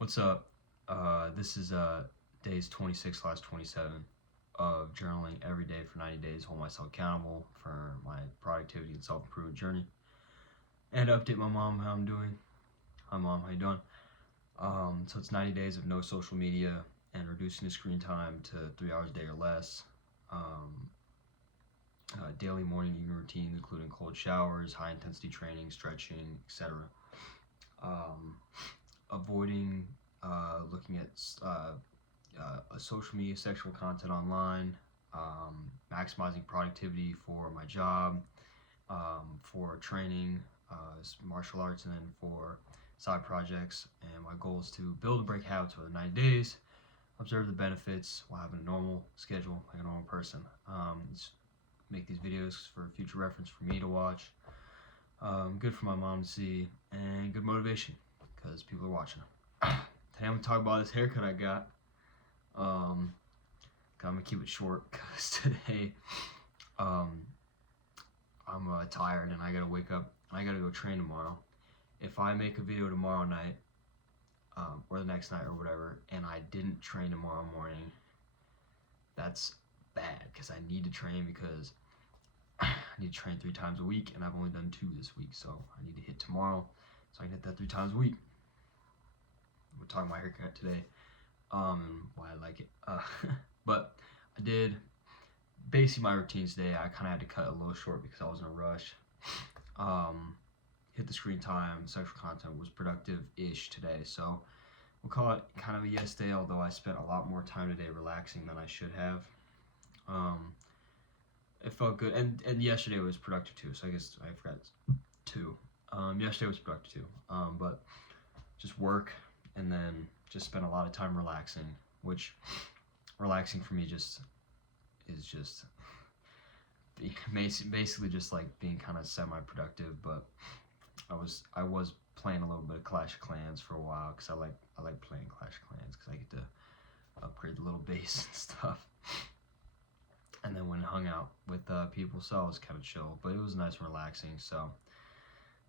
What's up? This is days 26 last 27 of journaling every day for 90 days. Hold myself accountable for my productivity and self-improvement journey, and update my mom how I'm doing. Hi mom, how you doing? So it's 90 days of no social media and reducing the screen time to 3 hours a day or less. Daily morning eating routines including cold showers, high intensity training, stretching, etc. Avoiding looking at social media, sexual content online, maximizing productivity for my job, for training, martial arts, and then for side projects. And my goal is to build and break habits over 90 days, observe the benefits while having a normal schedule like a normal person. Make these videos for future reference for me to watch. Good for my mom to see, and good motivation because people are watching. Today I'm gonna talk about this haircut I got. I'm gonna keep it short because today I'm tired and I gotta wake up and I gotta go train tomorrow. If I make a video tomorrow night or the next night or whatever and I didn't train tomorrow morning, that's bad because I need to train because I need to train 3 times a week and I've only done 2 this week, so I need to hit tomorrow so I can hit that 3 times a week. We're talking about my haircut today, why I like it. But I did basically my routines today. I kind of had to cut a little short because I was in a rush. Hit the screen time, sexual content was productive-ish today, so we'll call it kind of a yes day, although I spent a lot more time today relaxing than I should have. It felt good, and yesterday was productive too, so I guess I forgot too. Yesterday was productive too, but just work and then just spend a lot of time relaxing, which relaxing for me just is just basically just like being kind of semi-productive. But I was playing a little bit of Clash of Clans for a while because I like playing Clash of Clans because I get to upgrade the little base and stuff. And then when I hung out with people, so I was kind of chill, but it was nice and relaxing. So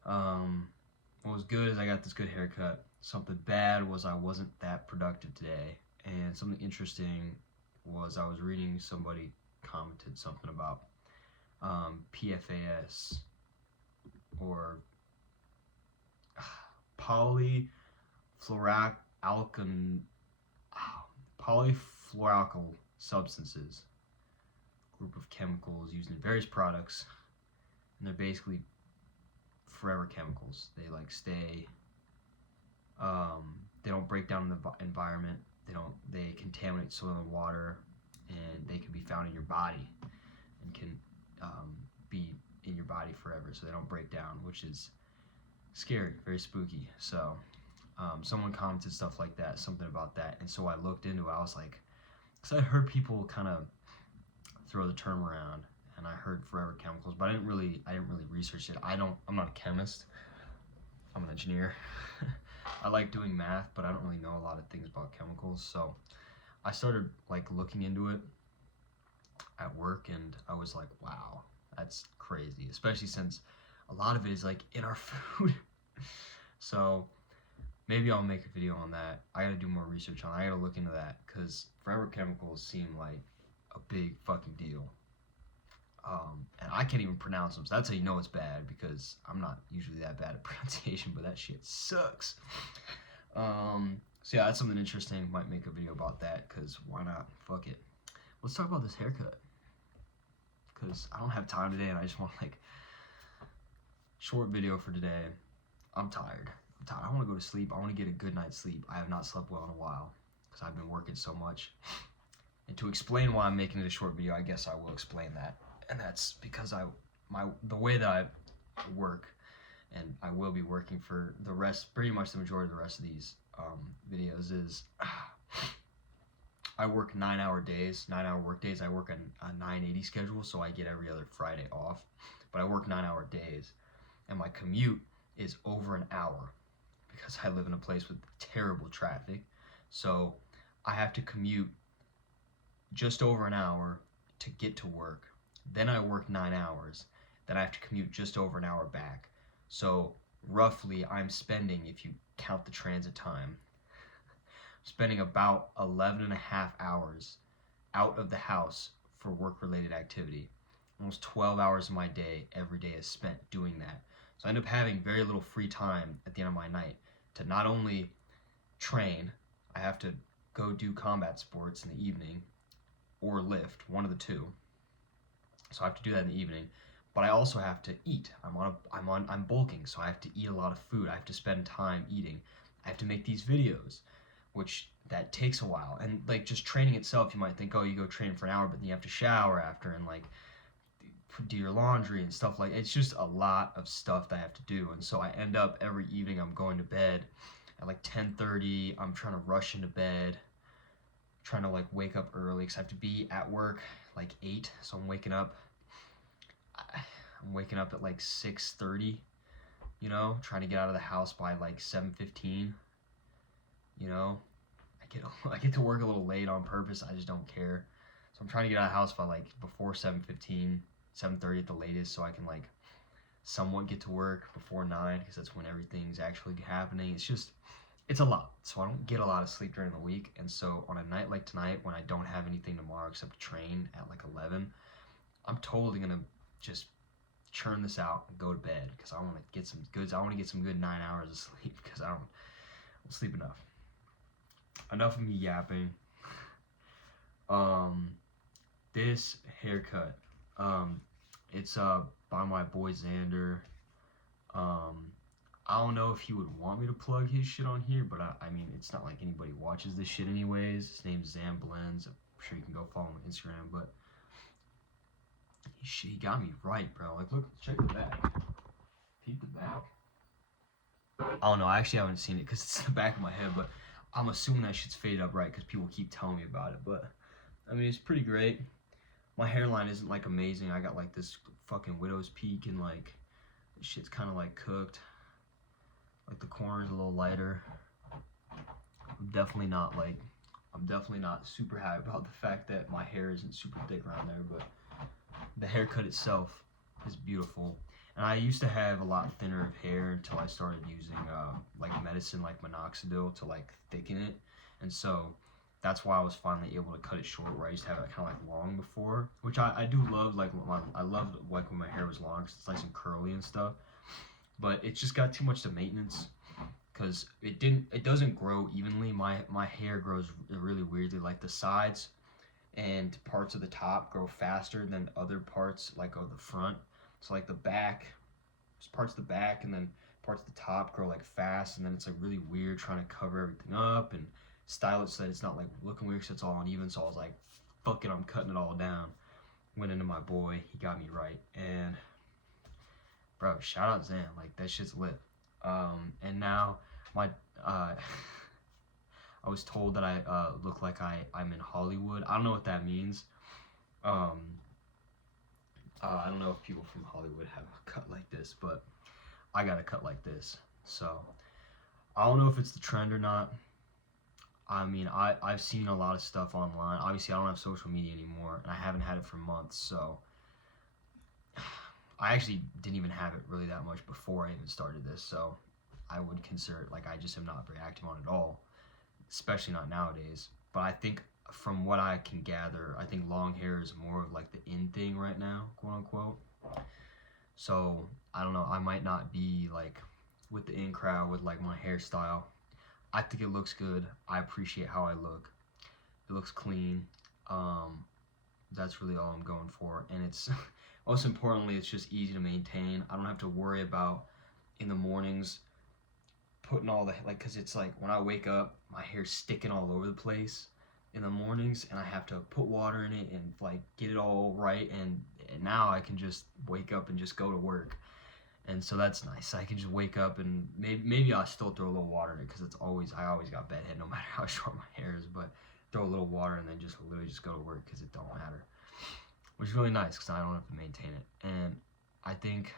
what was good is I got this good haircut. Something bad was I wasn't that productive today, and something interesting was I was reading, somebody commented something about PFAS or polyfluoroalkyl substances, group of chemicals used in various products, and they're basically forever chemicals. They like stay. They don't break down in the environment. They contaminate soil and water, and they can be found in your body and can be in your body forever. So they don't break down, which is scary, very spooky. So someone commented stuff like that, something about that, and so I looked into it. I was like, because I heard people kind of throw the term around, and I heard forever chemicals, but I didn't really research it. I'm not a chemist. I'm an engineer. I like doing math, but I don't really know a lot of things about chemicals. So I started like looking into it at work, and I was like, wow, that's crazy, especially since a lot of it is like in our food. So maybe I'll make a video on that. I gotta do more research on it. I gotta look into that because forever chemicals seem like a big fucking deal. And I can't even pronounce them, so that's how you know it's bad, because I'm not usually that bad at pronunciation, but that shit sucks. So yeah, that's something interesting. Might make a video about that, because why not? Fuck it. Let's talk about this haircut, because I don't have time today, and I just want like short video for today. I'm tired. I want to go to sleep. I want to get a good night's sleep. I have not slept well in a while, because I've been working so much. And to explain why I'm making it a short video, I guess I will explain that. And that's because the way that I work, and I will be working for the rest, pretty much the majority of the rest of these videos, is I work 9-hour days, 9-hour work days. I work a 980 schedule, so I get every other Friday off. But I work 9-hour days, and my commute is over an hour because I live in a place with terrible traffic. So I have to commute just over an hour to get to work. Then I work 9 hours. Then I have to commute just over an hour back. So roughly I'm spending, if you count the transit time, spending about 11 and a half hours out of the house for work-related activity. Almost 12 hours of my day every day is spent doing that. So I end up having very little free time at the end of my night to not only train, I have to go do combat sports in the evening or lift, one of the two. So I have to do that in the evening, but I also have to eat. I'm bulking, so I have to eat a lot of food. I have to spend time eating. I have to make these videos, which that takes a while. And like just training itself, you might think, oh, you go train for an hour, but then you have to shower after and like do your laundry and stuff like. It's just a lot of stuff that I have to do. And so I end up every evening I'm going to bed at like 10:30. I'm trying to rush into bed, trying to like wake up early because I have to be at work like 8. So I'm waking up at like 6:30, you know, trying to get out of the house by like 7:15. You know, I get to work a little late on purpose. I just don't care. So I'm trying to get out of the house by like before 7:15, 7:30 at the latest, so I can like somewhat get to work before 9 because that's when everything's actually happening. It's a lot. So I don't get a lot of sleep during the week. And so on a night like tonight, when I don't have anything tomorrow except train at like 11, I'm totally gonna just churn this out and go to bed because I want to get some good 9 hours of sleep because I don't sleep enough. Enough of me yapping. This haircut, it's by my boy Xander. I don't know if he would want me to plug his shit on here, but I mean, it's not like anybody watches this shit anyways. His name's Zam Blends. I'm sure you can go follow him on Instagram, but he got me right, bro. Like, look, check the back. Peep the back. I don't know. I actually haven't seen it because it's in the back of my head, but I'm assuming that shit's faded up right because people keep telling me about it. But I mean, it's pretty great. My hairline isn't like amazing. I got like this fucking widow's peak and like this shit's kind of like cooked. Like the corner's a little lighter. I'm definitely not super happy about the fact that my hair isn't super thick around there, but the haircut itself is beautiful. And I used to have a lot thinner of hair until I started using like medicine like minoxidil to like thicken it. And so that's why I was finally able to cut it short, where I used to have it kind of like long before, which I do love. Like I loved like when my hair was long because it's nice and curly and stuff. But it just got too much to maintenance because it doesn't grow evenly. My hair grows really weirdly. Like the sides and parts of the top grow faster than other parts like of the front. So like the back, just parts of the back and then parts of the top grow like fast, and then it's like really weird trying to cover everything up and style it so that it's not like looking weird because it's all uneven. So I was like, fuck it, I'm cutting it all down. Went into my boy, he got me right, and bro, shout out Zan, like that shit's lit. And now my I was told that I look like I'm in Hollywood. I don't know what that means. I don't know if people from Hollywood have a cut like this, but I got a cut like this. So I don't know if it's the trend or not. I mean, I've seen a lot of stuff online. Obviously, I don't have social media anymore, and I haven't had it for months, so I actually didn't even have it really that much before I even started this, so I would consider it like I just am not very active on it at all, especially not nowadays. But I think from what I can gather, I think long hair is more of like the in thing right now, quote unquote. So I don't know, I might not be like with the in crowd with like my hairstyle. I think it looks good. I appreciate how I look. It looks clean. That's really all I'm going for. And it's most importantly, it's just easy to maintain. I don't have to worry about in the mornings putting all the like, because it's like when I wake up, my hair's sticking all over the place in the mornings, and I have to put water in it and like get it all right. And now I can just wake up and just go to work. And so that's nice. I can just wake up and maybe I'll still throw a little water in it because I always got bedhead no matter how short my hair is. But throw a little water and then just literally just go to work because it don't matter, which is really nice because I don't have to maintain it. And I think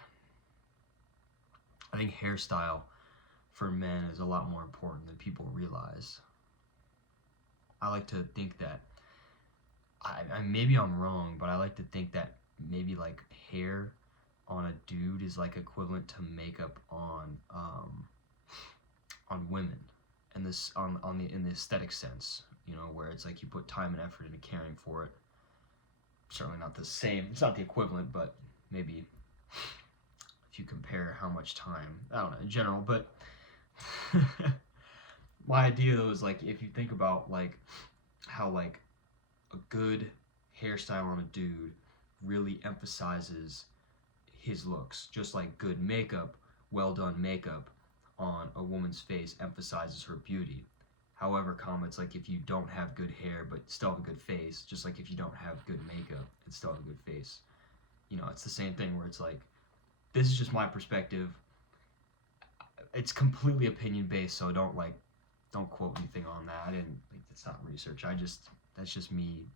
hairstyle for men is a lot more important than people realize. I like to think that I maybe I'm wrong, but I like to think that maybe like hair on a dude is like equivalent to makeup on women. and this on the in the aesthetic sense, you know, where it's like you put time and effort into caring for it. Certainly not the same. It's not the equivalent, but maybe if you compare how much time, I don't know, in general, but my idea though is like if you think about like how like a good hairstyle on a dude really emphasizes his looks, just like good makeup, well done makeup on a woman's face emphasizes her beauty. However, it's like if you don't have good hair but still have a good face, just like if you don't have good makeup and still have a good face, you know, it's the same thing where it's like, this is just my perspective. It's completely opinion based, so don't quote anything on that. And like, it's not research. That's just me.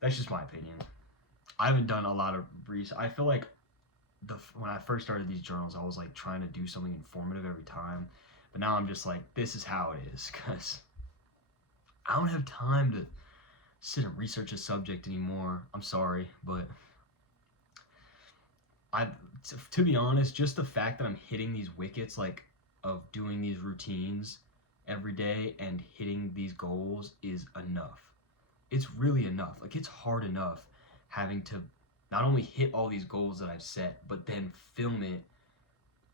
That's just my opinion. I haven't done a lot of research. I feel like when I first started these journals, I was like trying to do something informative every time, but now I'm just like, this is how it is, because I don't have time to sit and research a subject anymore. I'm sorry, but to be honest, just the fact that I'm hitting these wickets, like of doing these routines every day and hitting these goals is enough. It's really enough. Like, it's hard enough having to not only hit all these goals that I've set, but then film it,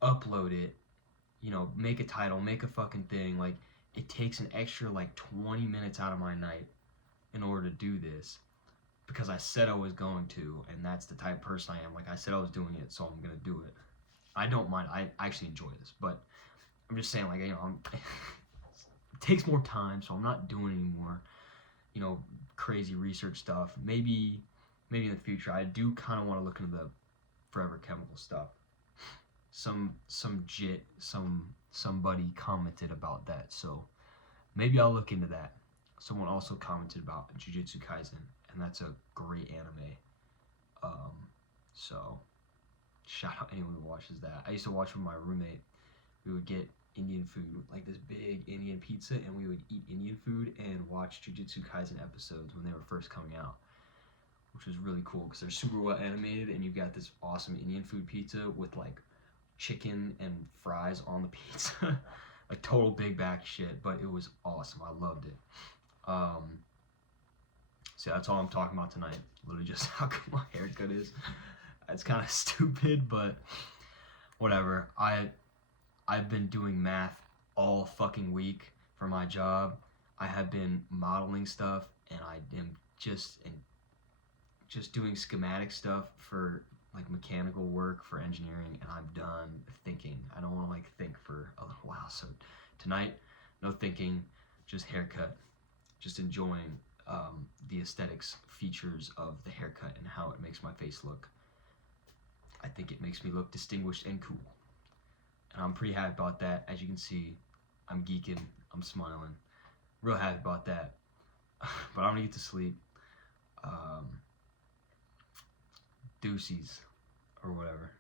upload it, you know, make a title, make a fucking thing. Like, it takes an extra like 20 minutes out of my night in order to do this, because I said I was going to, and that's the type of person I am. Like, I said I was doing it, so I'm gonna do it. I don't mind. I actually enjoy this, but I'm just saying, like, you know, it takes more time, so I'm not doing anymore, you know, crazy research stuff. Maybe in the future, I do kind of want to look into the Forever Chemical stuff. Somebody commented about that, so maybe I'll look into that. Someone also commented about Jujutsu Kaisen, and that's a great anime. So shout out anyone who watches that. I used to watch with my roommate. We would get Indian food, like this big Indian pizza, and we would eat Indian food and watch Jujutsu Kaisen episodes when they were first coming out, which was really cool because they're super well animated, and you've got this awesome Indian food pizza with like chicken and fries on the pizza. Like total big back shit, but it was awesome. I loved it. So that's all I'm talking about tonight. Literally just how good my haircut is. It's kind of stupid, but whatever. I've been doing math all fucking week for my job. I have been modeling stuff, and I am just doing schematic stuff for like mechanical work for engineering, and I'm done thinking. I don't want to like think for a little while. So tonight, no thinking, just haircut, just enjoying the aesthetics features of the haircut and how it makes my face look. I think it makes me look distinguished and cool, and I'm pretty happy about that. As you can see, I'm geeking, I'm smiling, real happy about that. But I'm gonna get to sleep. Deuces or whatever.